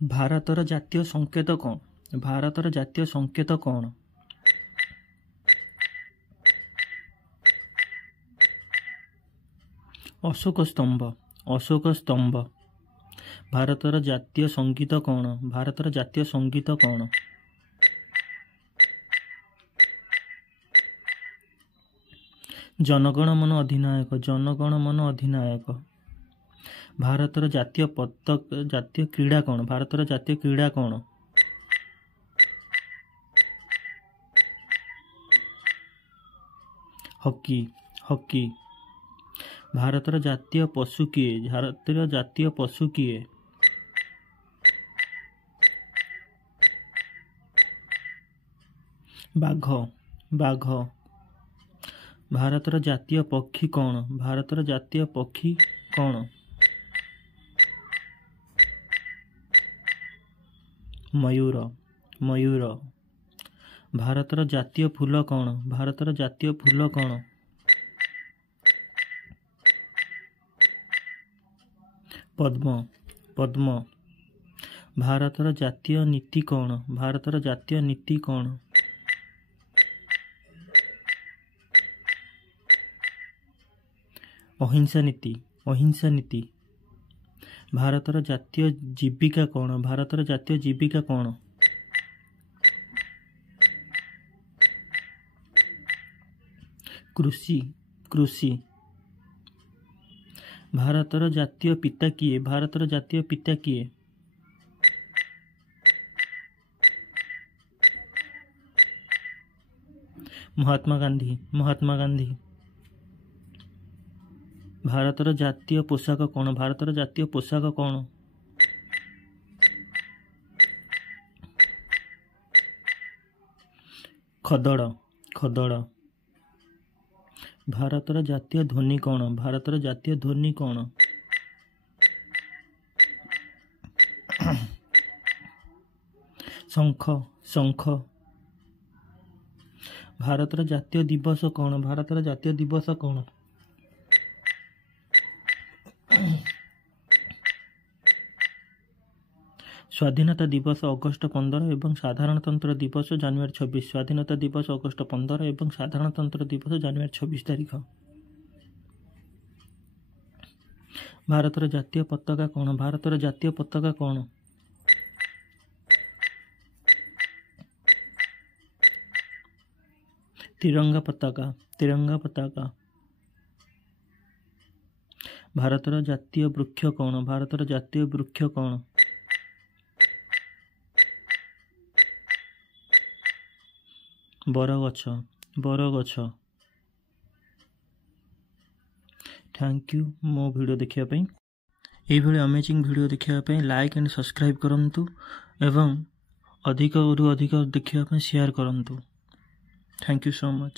ଭାରତର ଜାତୀୟ ସଂକେତ କ'ଣ? ଭାରତର ଜାତୀୟ ସଂକେତ କ'ଣ? ଅଶୋକ ସ୍ତମ୍ଭ। ଅଶୋକ ସ୍ତମ୍ଭ। ଭାରତର ଜାତୀୟ ସଙ୍ଗୀତ କ'ଣ? ଭାରତର ଜାତୀୟ ସଙ୍ଗୀତ କ'ଣ? ଜନଗଣ ମନ ଅଧିନାୟକ। ଜନଗଣ ମନ ଅଧିନାୟକ। ଭାରତର ଜାତୀୟ କ୍ରୀଡ଼ା କ'ଣ? ଭାରତର ଜାତୀୟ କ୍ରୀଡ଼ା କ'ଣ? ହକି। ହକି। ଭାରତର ଜାତୀୟ ପଶୁ କିଏ? ଭାରତର ଜାତୀୟ ପଶୁ କିଏ? ବାଘ। ବାଘ। ଭାରତର ଜାତୀୟ ପକ୍ଷୀ କ'ଣ? ଭାରତର ଜାତୀୟ ପକ୍ଷୀ କ'ଣ? ମୟୂର। ମୟୂର। ଭାରତର ଜାତୀୟ ଫୁଲ କ'ଣ? ଭାରତର ଜାତୀୟ ଫୁଲ କ'ଣ? ପଦ୍ମ। ପଦ୍ମ। ଭାରତର ଜାତୀୟ ନୀତି କ'ଣ? ଭାରତର ଜାତୀୟ ନୀତି କ'ଣ? ଅହିଂସା ନୀତି। ଅହିଂସା ନୀତି। ଭାରତର ଜାତୀୟ ଜୀବିକା କ'ଣ? ଭାରତର ଜାତୀୟ ଜୀବିକା କ'ଣ? କୃଷି। କୃଷି। ଭାରତର ଜାତୀୟ ପିତା କିଏ? ଭାରତର ଜାତୀୟ ପିତା କିଏ? ମହାତ୍ମା ଗାନ୍ଧୀ। ମହାତ୍ମା ଗାନ୍ଧୀ। ଭାରତର ଜାତୀୟ ପୋଷାକ କ'ଣ? ଭାରତର ଜାତୀୟ ପୋଷାକ କ'ଣ? ଖଦଡ଼। ଖଦଡ଼। ଭାରତର ଜାତୀୟ ଧ୍ୱନି କ'ଣ? ଭାରତର ଜାତୀୟ ଧ୍ୱନି କ'ଣ? ଶଙ୍ଖ। ଶଙ୍ଖ। ଭାରତର ଜାତୀୟ ଦିବସ କ'ଣ? ଭାରତର ଜାତୀୟ ଦିବସ କ'ଣ? ସ୍ୱାଧୀନତା ଦିବସ ଅଗଷ୍ଟ 15 ଏବଂ ସାଧାରଣତନ୍ତ୍ର ଦିବସ ଜାନୁଆରୀ 26। ସ୍ୱାଧୀନତା ଦିବସ ଅଗଷ୍ଟ 15 ଏବଂ ସାଧାରଣତନ୍ତ୍ର ଦିବସ ଜାନୁଆରୀ 26 ତାରିଖ। ଭାରତର ଜାତୀୟ ପତାକା କ'ଣ? ଭାରତର ଜାତୀୟ ପତାକା କ'ଣ? ତିରଙ୍ଗା ପତାକା। ତିରଙ୍ଗା ପତାକା। ଭାରତର ଜାତୀୟ ବୃକ୍ଷ କ'ଣ? ଭାରତର ଜାତୀୟ ବୃକ୍ଷ କ'ଣ? ବରଗଛ। ବରଗଛ। थैंक यू मो वीडियो देखिया ପାଇଁ। ଏଇଭଳି अमेजिंग वीडियो ଦେଖିବା ପାଇଁ लाइक एंड सब्सक्राइब କରନ୍ତୁ ଏବଂ ଅଧିକରୁ ଅଧିକ ଦେଖିବା ପାଇଁ ସେୟାର କରନ୍ତୁ। Thank you so much.